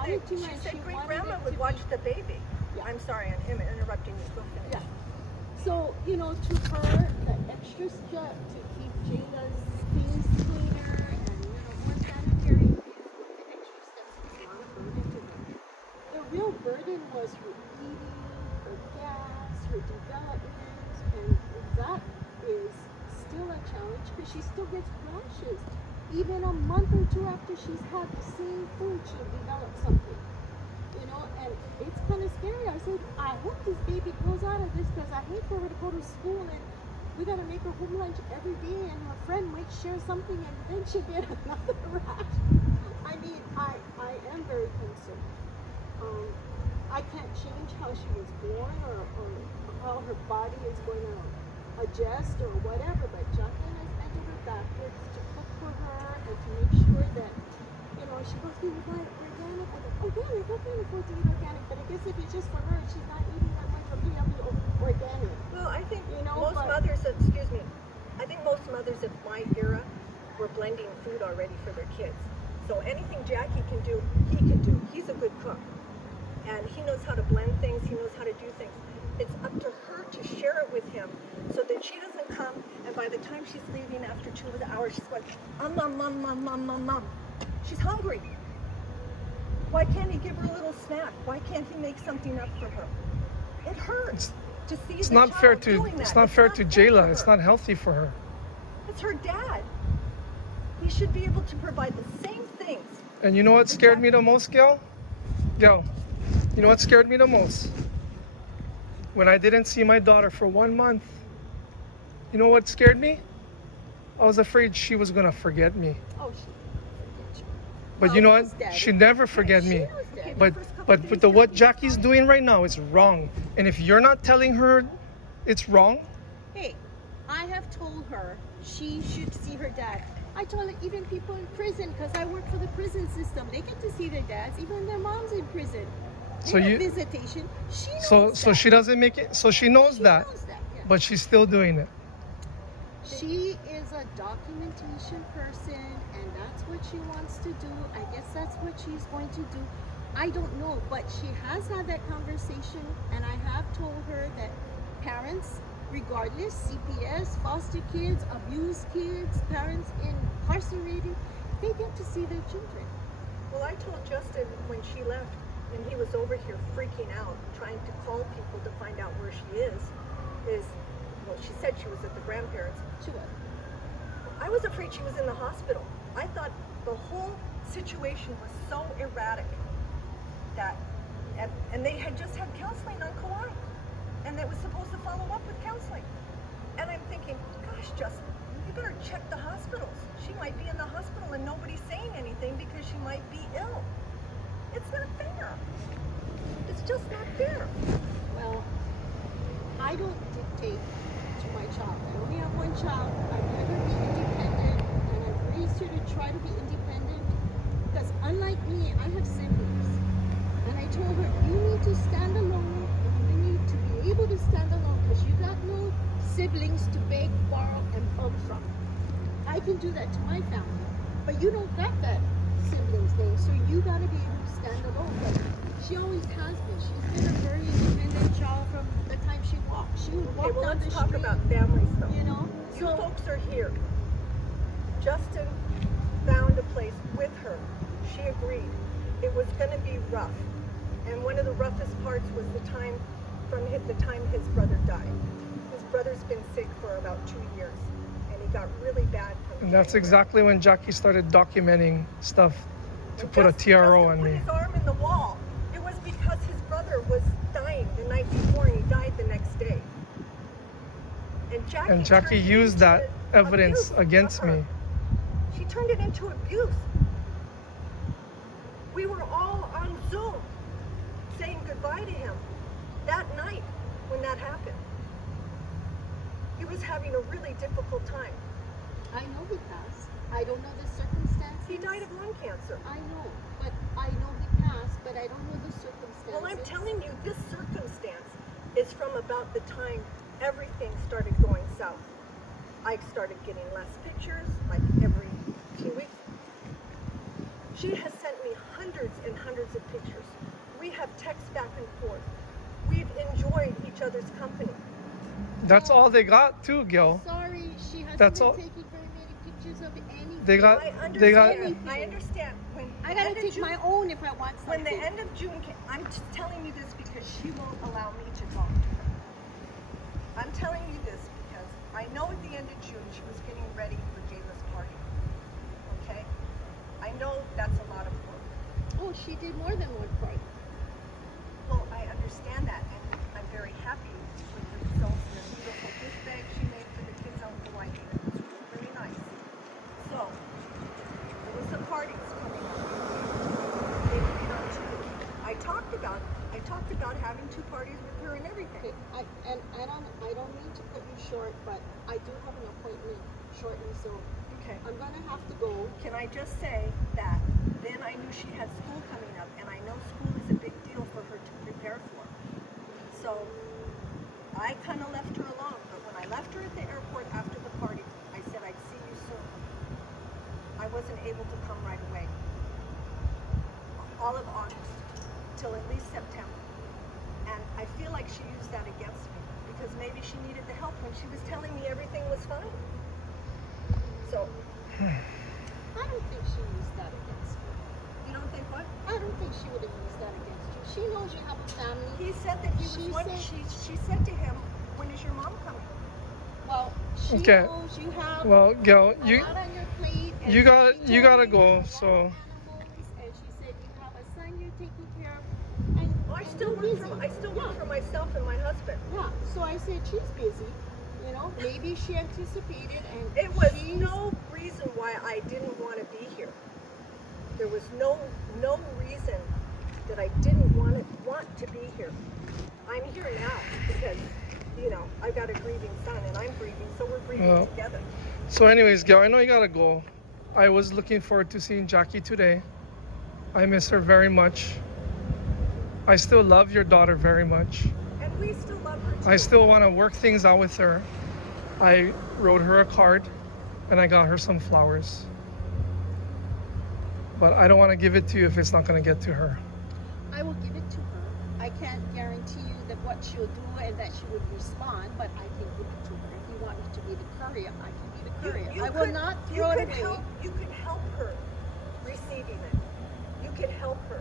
wanted to, she and said she great wanted grandma it would to watch be, the baby. Yeah. I'm sorry, I'm interrupting you. Go finish. Yeah. So, you know, to her, the extra step to keep Jada's things cleaner and, you know, more sanitary, the extra steps was not a burden to her. The real burden was her eating, her gas, her development, and that is still a challenge because she still gets rashes. Even a month or two after she's had the same food, she'll develop something. You know, and it's kind of scary. I said, I hope this baby grows out of this because I hate for her to go to school and we got to make her home lunch every day and her friend might share something and then she'll get another rash. I mean, I am very concerned. I can't change how she was born or how her body is going to adjust or whatever, but Jacqueline has bent over backwards to cook for her and to make sure that, you know, she goes, we would buy organic. I go, organic? I can't afford to eat organic, but I guess if it's just for her, she's not eating that much of organic. Well, I think You know, most mothers, excuse me, I think most mothers of my era were blending food already for their kids. So anything Jackie can do, he can do. He's a good cook. And he knows how to blend things, he knows how to do things. It's up to her to share it with him so that she doesn't come and by the time she's leaving after 2 hours, she's going, mom. She's hungry. Why can't he give her a little snack? Why can't he make something up for her? It hurts to see It's the not child fair to doing that. it's not fair to Jayla. her. It's not healthy for her. It's her dad. He should be able to provide the same things. And you know what scared me the most, Gayle? Gayle, you know what scared me the most? When I didn't see my daughter for 1 month. You know what scared me? I was afraid she was gonna forget me. Oh, she forget you. But you know what? She never forget me. But with what Jackie's doing right now, it's wrong. And if you're not telling her it's wrong, Hey, I have told her she should see her dad. I told her even people in prison, because I work for the prison system, they get to see their dads, even their moms in prison. So They you- have visitation. She knows so that. she doesn't make it. So she knows She that, knows that, yeah. but she's still doing it. She is a documentation person, and that's what she wants to do. I guess that's what she's going to do. I don't know, but she has had that conversation, and I have told her that parents, regardless, CPS, foster kids, abused kids, parents incarcerated, they get to see their children. Well, I told Justin when she left, and he was over here freaking out, trying to call people to find out where she is, well, she said she was at the grandparents'. She was. I was afraid she was in the hospital. I thought the whole situation was so erratic that, and they had just had counseling on Kauai, and it was supposed to follow up with counseling. And I'm thinking, gosh, Justin, you better check the hospitals. She might be in the hospital and nobody's saying anything because she might be ill. It's not fair. It's just not fair. Well, I don't dictate to my child. I only have one child. I'd rather be independent, and I've raised her to try to be independent. Because unlike me, I have siblings. And I told her, you need to stand alone, and you need to be able to stand alone, because you got no siblings to beg, borrow, and beg from. I can do that to my family. But you don't got that siblings thing, so you got to be able to stand alone. But she always has been. She's been a very independent child from the time she walked. She would walk Okay, well, down let's the talk street, about families, though. you know. You So folks are here. Justin found a place with her. She agreed. It was going to be rough. And one of the roughest parts was the time his brother died. His brother's been sick for about 2 years, and he got really bad. And that's exactly when Jackie started documenting stuff to And put a Justin TRO on put me. his arm in the wall. It was because his brother was dying the night before, and he died the next day. And And Jackie turned it used into that evidence abuse against of her. me. She turned it into abuse. We were all on Zoom saying goodbye to him that night when that happened. He was having a really difficult time. I know he passed. I don't know the circumstances. He died of lung cancer. I know, but I know he passed, but I don't know the circumstances. Well, I'm telling you, this circumstance is from about the time everything started going south. I started getting less pictures, like every few weeks. She has sent me hundreds and hundreds of pictures. We have texts back and forth. We've enjoyed each other's company. That's all they got too, Gayle. Sorry, she hasn't That's been all- taking very many pictures of anything. They got. I They got. understand. I understand. When I the gotta end of take June- my own if I want When something. the end of June came, I'm just telling you this because she won't allow me to talk to her. I'm telling you this because I know at the end of June she was getting ready for Gayla's party. Okay? I know that's a lot of work. Oh, she did more than one part. Well, I understand that, and I'm very happy with the results and the beautiful gift bag she made for the kids out in Hawaii. It was really nice. So, there was some parties coming up. They agreed on two. I talked about having two parties with her and everything. Okay, I don't mean to cut you short, but I do have an appointment shortly, so Okay. I'm gonna have to go. Can I just say that then I knew she had school coming up, and I know school is a big deal for her to prepare for. So I kind of left her alone, but when I left her at the airport after the party, I said I'd see you soon. I wasn't able to come right away. All of August, till at least September. And I feel like she used that against me, because maybe she needed the help when she was telling me everything was fine. So, I don't think she used that against you. you don't think what? I don't think she would have used that against you. She knows you have a family. He said that he was She one. said- She said to him, "When is your mom coming?" Well, she Okay. knows you have Well, Gayle, a you lot on your plate. And you gotta- she you told gotta me go, you have a lot so- of animals, and she said you have a son you're taking care of. And, Well, I and still you're work for busy. myself and my husband. Yeah, so I said she's busy. You know, maybe she anticipated, and It was she's, no reason why I didn't want to be here. There was no reason that I didn't want to be here. I'm here now because, I've got a grieving son and I'm grieving, so we're grieving Well. together. So, anyways, Gayle, I know you gotta go. I was looking forward to seeing Jackie today. I miss her very much. I still love your daughter very much. And we still love her too. I still want to work things out with her. I wrote her a card and I got her some flowers. But I don't want to give it to you if it's not going to get to her. I will give it to her. I can't guarantee you that what she'll do and that she would respond, but I can give it to her. If you want me to be the courier, I can be the courier. You I will could- not you throw it could away. You could help her receiving it. You could help her.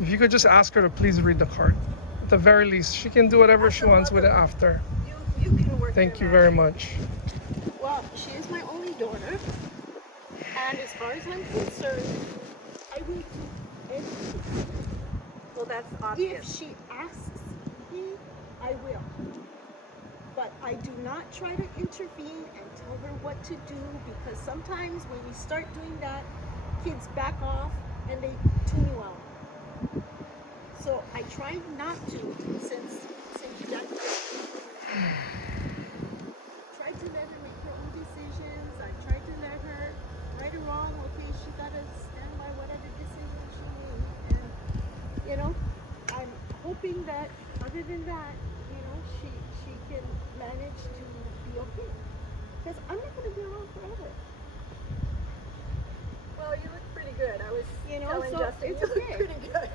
If you could just ask her to please read the card. At the very least, she can do whatever As she a wants with it mother. after. You can work. Thank you your very magic. much. Well, she is my only daughter, and as far as I'm concerned, I will do anything. Well, that's If obvious. she asks me, I will. But I do not try to intervene and tell her what to do, because sometimes when you start doing that, kids back off and they tune you out. So I try not to, since Jack tried to let her make her own decisions. I tried to let her, right or wrong, okay, she gotta stand by whatever decision she made. And I'm hoping that other than that, she can manage to be okay. Because I'm not gonna be around forever. Well, you look pretty good. I was telling so Justin it's you look okay. pretty good.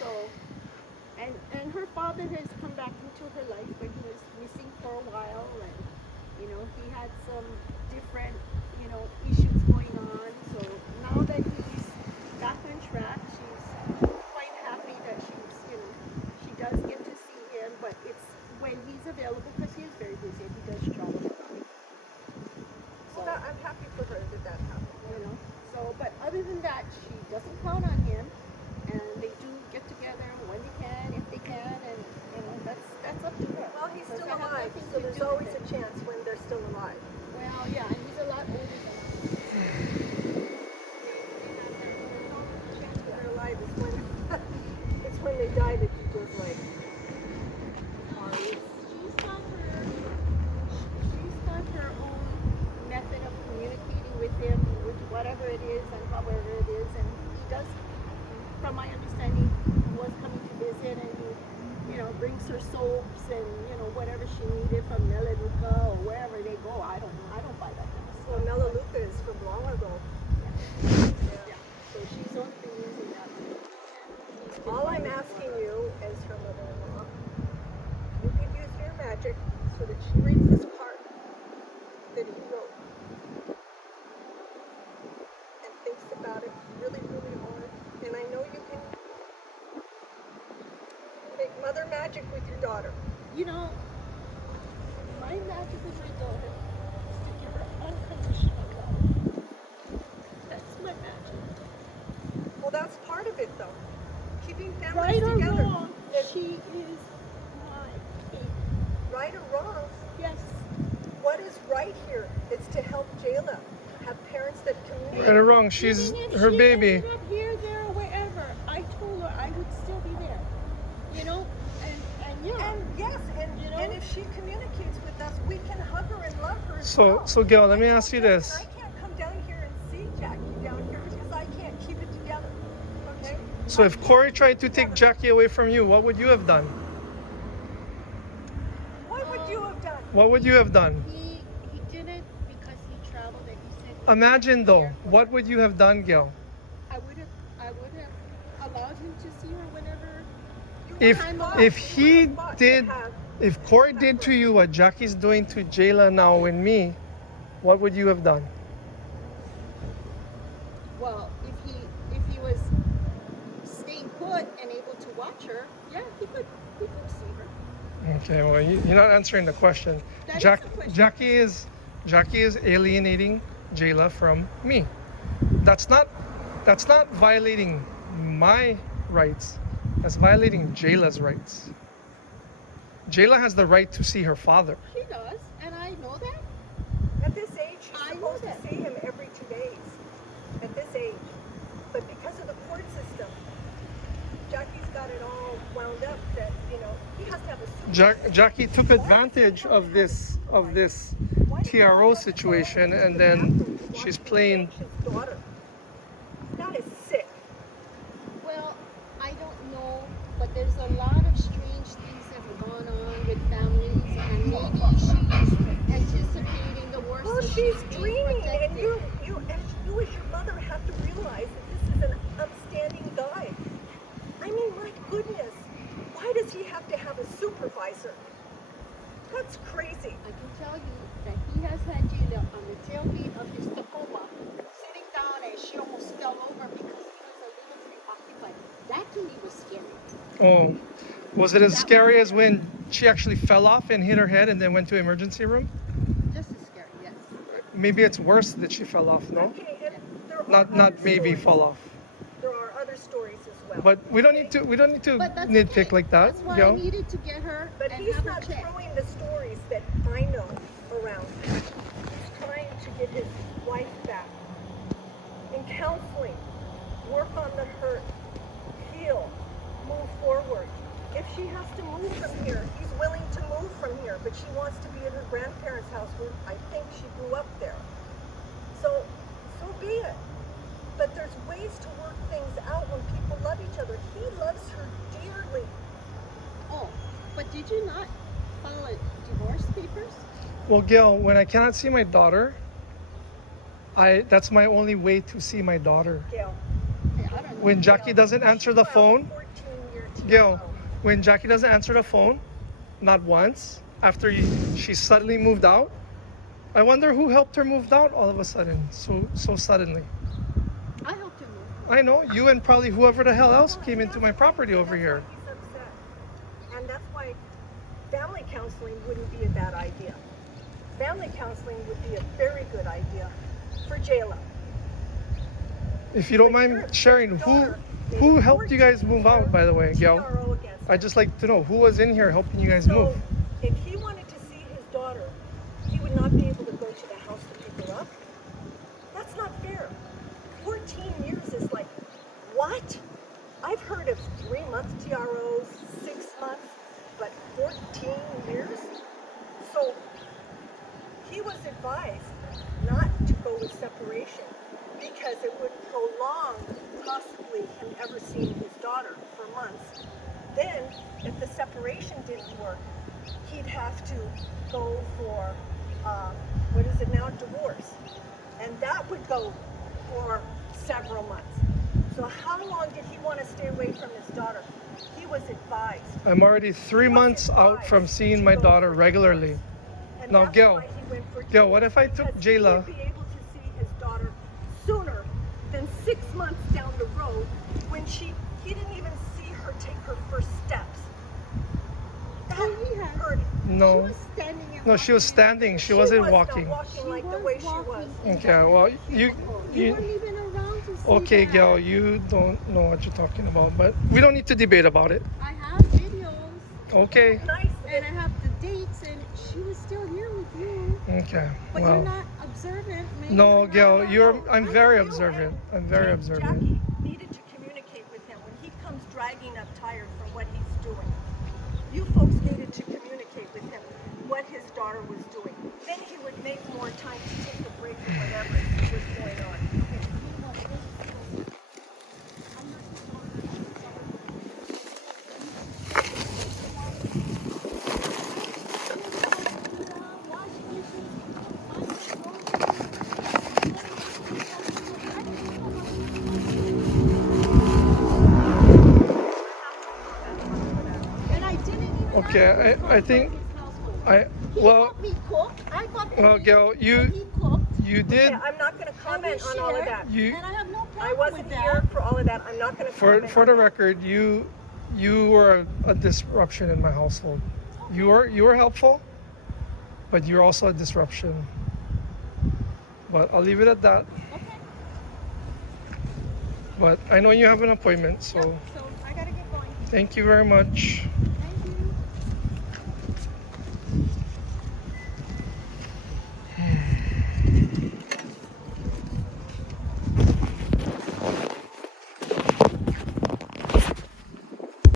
So and her father has come back into her life, but he was missing for a while, and he had some different issues going on. So now that he's back on track, she's quite happy that she does get to see him, but it's when he's available, because he is very busy and he does travel a lot. Well, I'm happy for her that happened. So, but other than that, she doesn't count on him, and they do get together when they can, if they can, and that's up to her. Well, he's Because still I have alive, nothing so to there's do with always it. a chance when they're still alive. Well, yeah, and he's a lot older than us. Chance when they're alive is when it's when they die that you just like. She's got her own method of communicating with him, with whatever it is and however it is, and he does, from my understanding, was coming to visit, and he brings her soaps and whatever she needed from Melaleuca or wherever they go. I don't know. I don't buy that kind of Well, stuff. Melaleuca is from long ago. Yeah. Yeah. So she's only been using that. She's been All I'm buying asking water. you as her mother-in-law, you could use your magic so that she reads this part that he wrote and thinks about it really, really hard. And I know you can make mother magic with your daughter. You know, my magic with my daughter is to give her unconditional love. That's my magic. Well, that's part of it, though. Keeping families Right or together. wrong, she is my baby. Right or wrong, Yes. what is right here is to help Jayla have parents that communicate. Right or wrong, she's Even if her she baby. ended up here, there, or wherever, I told her I would still be there. You know, and yeah. And yes, You know? and if she communicates with us, we can hug her and love her as So, well. so Gail, let me I ask you told this. Justin, I can't come down here and see Jackie down here because I can't keep it together. Okay? So if Corey tried to take Jackie away from you, what would you have done? What would you have done? What would you have done? He did it because he traveled and he said Imagine though, what would you have done, Gail? I would have allowed him to see her whenever. If Time off. if he Fought to did, have- if Corey did to you what Jackie's doing to Jayla now and me, what would you have done? Well, if he was staying put and able to watch her, yeah, he could see her. Okay, well you're not answering the question. That is the question. Jackie is alienating Jayla from me. That's not violating my rights. That's violating Jayla's rights. Jayla has the right to see her father. She does, and I know that. At this age, she's I know supposed to that. see him every 2 days. At this age. But because of the court system, Jackie's got it all wound up that, he has to have a Jackie took advantage of this TRO situation, and then she's playing. His daughter. That is sick. Well, I don't know, but there's a lot of strange things that have gone on with families, and maybe she's anticipating the worst. Well, and she's being dreaming, and protected. you as your mother have to realize that this is an upstanding guy. I mean, my goodness, why does he have to have a supervisor? That's crazy. I can tell you that he has had Gina on the tailgate of his Tacoma, sitting down, and she almost fell over because he was a little preoccupied. That to me was scary. Oh, was it as scary as when she actually fell off and hit her head and then went to emergency room? Just as scary, yes. Maybe it's worse that she fell off, no? Okay, and there are Not other maybe stories. fall off. There are other stories as well. But we don't need to But that's nitpick okay. like that, That's why I Gail. needed to get her But and he's have her not checked. throwing the stories that I know around. He's trying to get his wife back. In counseling, work on the hurt, heal, move forward. If she has to move from here, he's willing to move from here, but she wants to be at her grandparents' house where I think she grew up there. So be it. But there's ways to work things out when people love each other. He loves her dearly. Oh, but did you not file a divorce papers? Well, Gail, when I cannot see my daughter, that's my only way to see my daughter. Gail. Hey, I don't know. When Jackie doesn't answer the phone, 14-year Gail, TRO. when Jackie doesn't answer the phone, not once, after she suddenly moved out, I wonder who helped her move out all of a sudden, so suddenly. I helped him move. I know, you and probably whoever the hell else came into my property over here. That's why he's upset. And that's why family counseling wouldn't be a bad idea. Family counseling would be a very good idea for Jayla. If you don't mind sharing, who helped you guys move out, by the way, Gail? TRO against I'd just like to know who was in here helping you guys move. So, if he wanted to see his daughter, he would not be able to go to the house to pick her up. That's not fair. 14 years is like, what? I've heard of 3-month TROs, 6 months, but 14 years? So, he was advised not to go with separation because it would prolong possibly him ever seeing his daughter for months. Then, if the separation didn't work, he'd have to go for, what is it now, divorce. And that would go for several months. So how long did he want to stay away from his daughter? He was advised. I'm already 3 months out from seeing my daughter regularly. And Now, that's Gayle, why he went for Gayle, what if I took because he Jayla? would be able to see his daughter sooner than 6 months down the road when he didn't even see her take her first steps. That Oh, he has. hurt him. She No, was standing and no, she was walking. standing. She wasn't was walking. Not walking like the way she was. walking. Okay, well, You you weren't even around to see okay, that. Gayle, you don't know what you're talking about, but we don't need to debate about it. I have videos Okay, Nice. and I have the dates, and she was still here with you. okay, But you're well, not observant. Maybe no, you're not Gayle, around. I'm very observant. I'm very observant. Jackie needed to communicate with him when he comes dragging up tired from what he's doing. You folks needed to communicate with him what his daughter was doing. Then he would make more time to take a break from whatever was going on. And I didn't even Okay, I think He well, helped me cook. I got well, food, Gayle, and he cooked. you did Okay, I'm not going to comment on all of that. you And I have no problem I wasn't with here that. for all of that. I'm not going to comment for on the that. record, you were a disruption in my household. You were helpful, but you're also a disruption. But I'll leave it at that. Okay. But I know you have an appointment, so So I gotta get going. thank you very much.